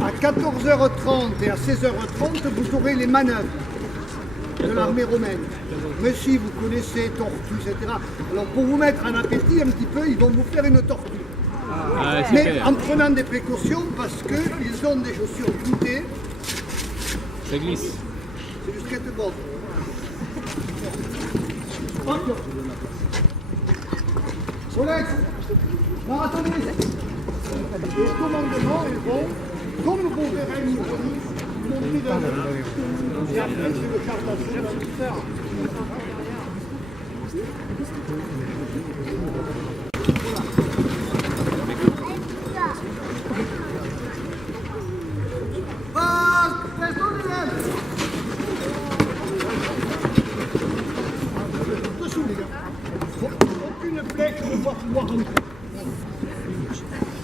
À 14h30 et à 16h30, vous aurez les manœuvres de l'armée romaine. Mais si vous connaissez tortue, etc. Alors pour vous mettre en appétit un petit peu, ils vont vous faire une tortue. Mais en prenant des précautions parce qu'ils ont des chaussures voûtées. Ça glisse. C'est du skateboard. Solex, non attendez, les commandements ils vont, comme vous verrez nous, monter dans le... Et après c'est le chargement de faire.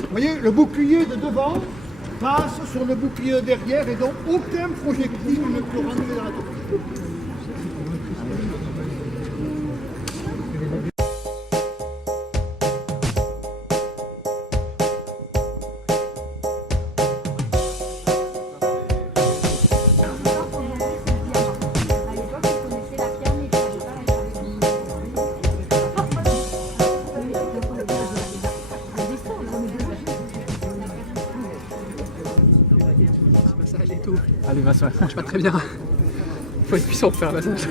Vous voyez, le bouclier de devant passe sur le bouclier de derrière et donc aucun projectile ne peut rentrer dans la tortue. Allez, massage, ça marche pas très bien. Faut être puissant pour faire un massage.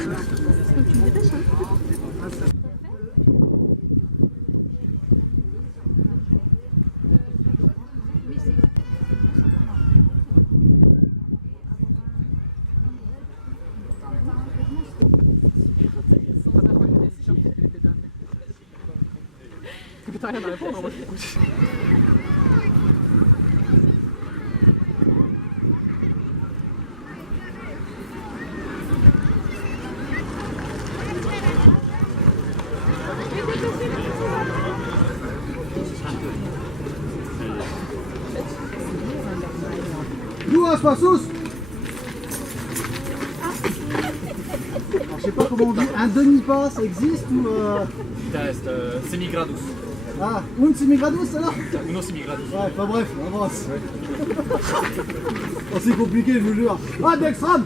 T'as rien à répondre, moi je t'écoute. Nous, à Soissous. Je sais pas comment on dit, un demi-pas, ça existe ou... Semigradus. Ah, un semigradus alors? Uno semigradus. Ouais, enfin bref, on avance. Oh, c'est compliqué, je vous jure. Ah, Dextram!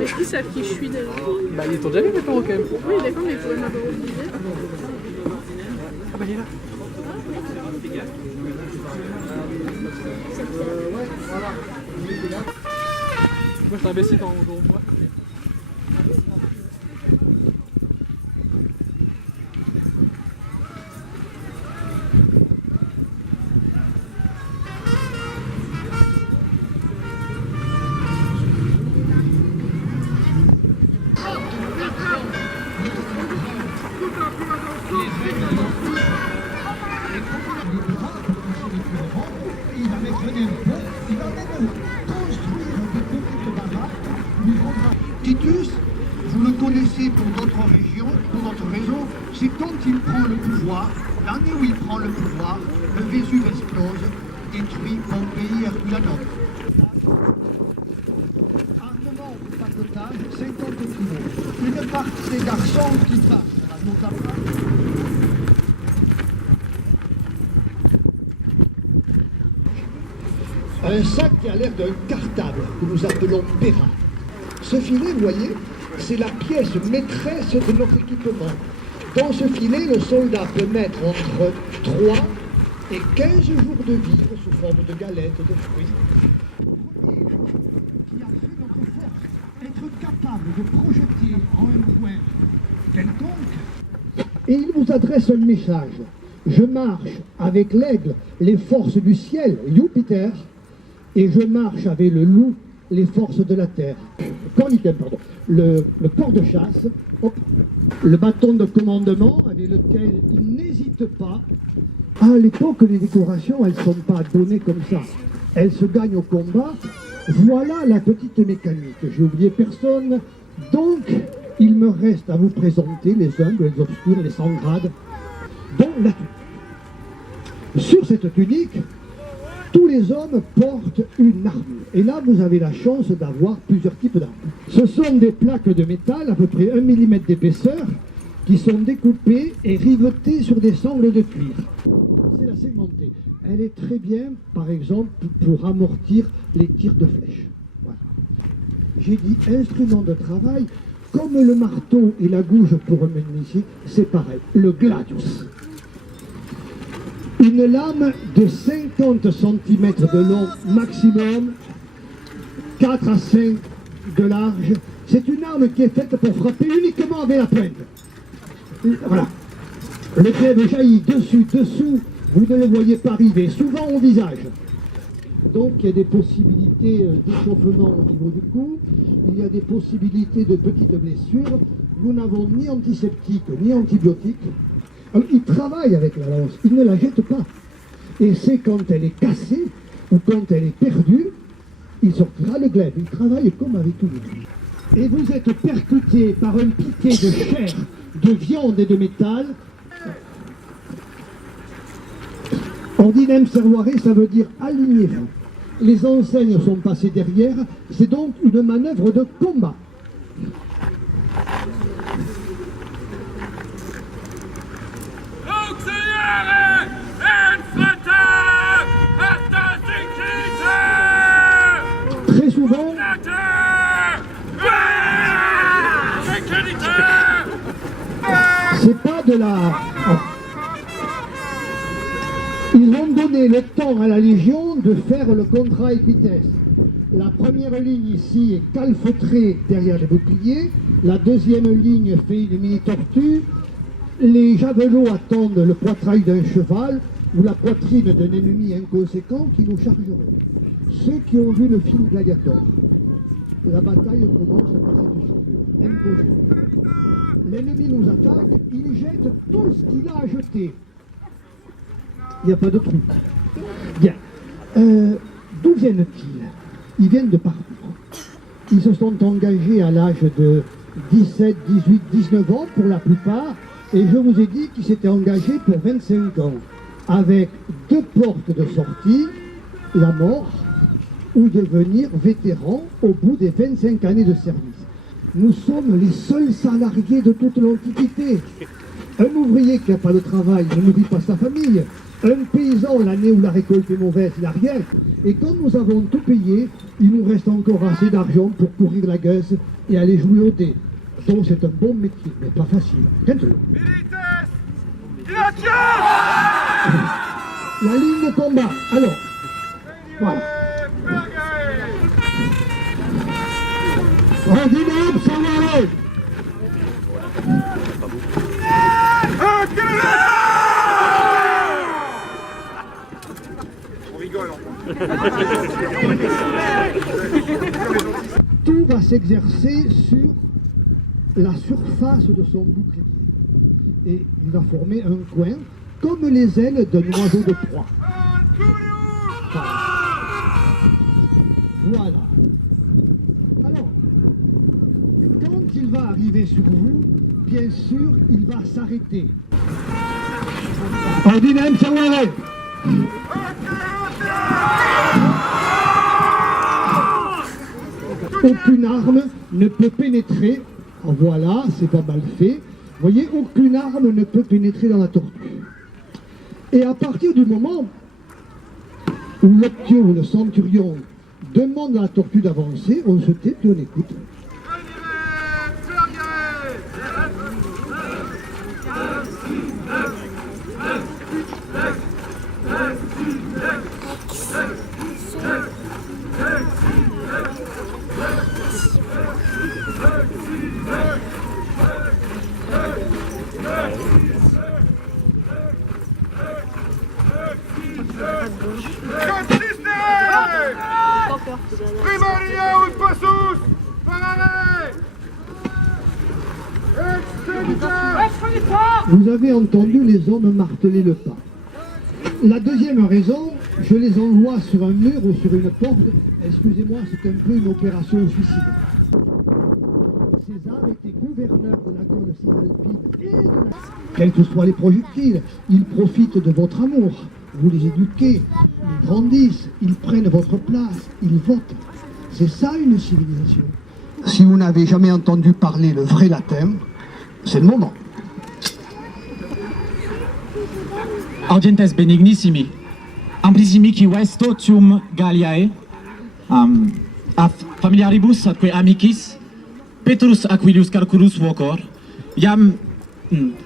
Est-ce qu'ils savent qui je suis déjà? Bah, ils t'ont déjà vu les perroquets quand même. Oui, d'accord, mais ils pouvaient m'avoir oublié. Ah bah il est là. Ouais, voilà. Moi je suis imbécile dans mon moi. Titus, vous le connaissez pour d'autres régions, pour d'autres raisons, c'est quand il prend le pouvoir, l'année où il prend le pouvoir, le Vésuve explose, détruit Pompéi, Herculanum. Armement du paquetage, 50 kilos. Une partie des garçons qui passent, notamment... un sac qui a l'air d'un cartable, que nous appelons Péra. Ce filet, vous voyez, c'est la pièce maîtresse de notre équipement. Dans ce filet, le soldat peut mettre entre 3 et 15 jours de vivre sous forme de galettes, de fruits. Qui a fait notre force, être capable de projeter en un point quelconque. Et il vous adresse un message. Je marche avec l'aigle, les forces du ciel, Jupiter, et je marche avec le loup, les forces de la terre. Pardon. Le corps de chasse, hop, le bâton de commandement avec lequel il n'hésite pas. À l'époque, les décorations, elles ne sont pas données comme ça. Elles se gagnent au combat. Voilà la petite mécanique. J'ai oublié personne. Donc, il me reste à vous présenter les humbles, les obscurs, les sans grades, dont la tunique. Sur cette tunique, tous les hommes portent une armure. Et là, vous avez la chance d'avoir plusieurs types d'armures. Ce sont des plaques de métal, à peu près 1 mm d'épaisseur, qui sont découpées et rivetées sur des sangles de cuir. C'est la segmentée. Elle est très bien, par exemple, pour amortir les tirs de flèches. Voilà. J'ai dit instrument de travail, comme le marteau et la gouge pour un menuisier, c'est pareil. Le gladius. Une lame de 50 cm de long maximum, 4 à 5 de large. C'est une arme qui est faite pour frapper uniquement avec la pointe. Voilà. Le glaive jaillit dessus, dessous, vous ne le voyez pas arriver, souvent au visage. Donc il y a des possibilités d'échauffement au niveau du cou, il y a des possibilités de petites blessures. Nous n'avons ni antiseptique ni antibiotiques. Alors, il travaille avec la lance, il ne la jette pas. Et c'est quand elle est cassée ou quand elle est perdue, il sortira le glaive. Il travaille comme avec tout le monde. Et vous êtes percuté par un piquet de chair, de viande et de métal. Ordinem servoire, ça veut dire alignez-vous. Les enseignes sont passées derrière, c'est donc une manœuvre de combat. Très souvent, c'est pas de la... Ils ont donné le temps à la Légion de faire le contrat équitesse. La première ligne ici est calfeutrée derrière les boucliers, la deuxième ligne fait une mini-tortue, les javelots attendent le poitrail d'un cheval ou la poitrine d'un ennemi inconséquent qui nous chargerait. Ceux qui ont vu le film Gladiator, la bataille commence par cette figure, imposée. L'ennemi nous attaque, il jette tout ce qu'il a à jeter. Il n'y a pas de trou. Bien. D'où viennent-ils? Ils viennent de partout. Ils se sont engagés à l'âge de 17, 18, 19 ans pour la plupart. Et je vous ai dit qu'ils s'étaient engagés pour 25 ans. Avec 2 portes de sortie, la mort ou devenir vétéran au bout des 25 années de service. Nous sommes les seuls salariés de toute l'Antiquité. Un ouvrier qui n'a pas de travail ne nourrit pas sa famille. Un paysan, l'année où la récolte est mauvaise, il n'a rien. Et quand nous avons tout payé, il nous reste encore assez d'argent pour courir la gueuse et aller jouer au dé. Donc c'est un bon métier, mais pas facile. La ligne de combat. Alors, voilà. Ordinem servoire. Tout va s'exercer sur la surface de son bouclier. Et il va former un coin comme les ailes d'un oiseau de proie. Voilà. Alors, quand il va arriver sur vous, bien sûr, il va s'arrêter. Ordinem servoire. Aucune arme ne peut pénétrer. Voilà, c'est pas mal fait. Vous voyez, aucune arme ne peut pénétrer dans la tortue. Et à partir du moment où l'Octio ou le centurion demande à la tortue d'avancer, on se tait et on écoute. Vous avez entendu les hommes marteler le pas. La deuxième raison, je les envoie sur un mur ou sur une porte. Excusez-moi, c'est un peu une opération suicide. César était gouverneur de la Gaule cisalpine et de la... Quels que soient les projectiles, ils profitent de votre amour. Vous les éduquez, ils grandissent, ils prennent votre place, ils votent. C'est ça une civilisation. Si vous n'avez jamais entendu parler le vrai latin, c'est le moment. Audientes benignissimi, amplissimi qui vestotium Galliae, a familiaribus atque amicis, Petrus Aquilius Carcurus vocor, iam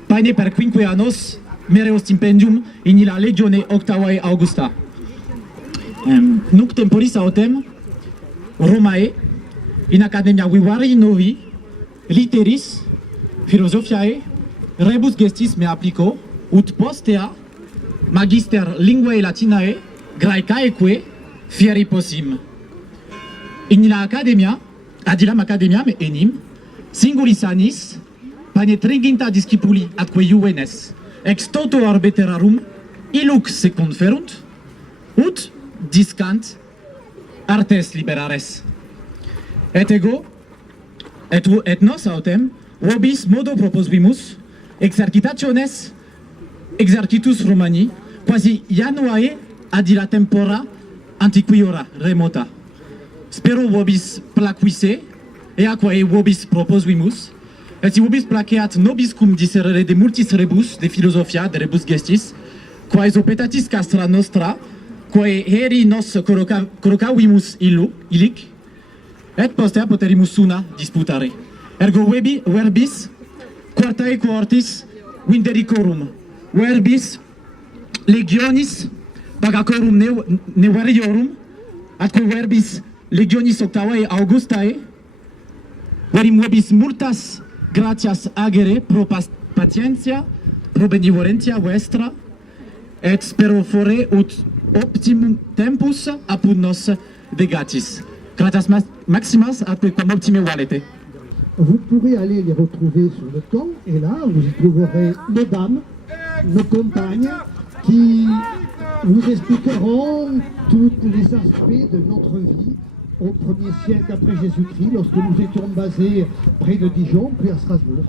paene per quinque annos mereo stipendium in illa legione octavae Augusta. Nunc temporis autem Romae in academia vivari novi litteris philosophiae rebus gestis me applico ut postea magister linguae latinae graecaeque fieri possim. In illa academia adilam academiam enim singulis annis penetringinta discipuli atque juvenes ex toto arbiterarum illuc se conferunt ut discant artes liberares. Et ego et nos autem vobis modo proposuimus exercitationes exercitus Romani quasi Januae ad illa tempora antiquiora remota. Spero vobis placuisse et aquae vobis proposuimus et si vobis placeat nobis cum disserere de multis rebus de philosophia de rebus gestis quae opetatis castra nostra quae heri nos collocavimus illic et postea poterimus una disputare. Ergo verbis quartae cohortis vindericorum, verbis legionis pagacorum nevariorum, atque verbis legionis octavae Augustae, verim vobis multas gratias agere pro patientia, pro benevolentia vestra, et spero fore ut optimum tempus apud nos degatis. Gratias maximas atque quam optime valete. Vous pourrez aller les retrouver sur le camp et là vous y trouverez nos dames, nos compagnes qui vous expliqueront tous les aspects de notre vie au 1er siècle après Jésus-Christ lorsque nous étions basés près de Dijon puis à Strasbourg.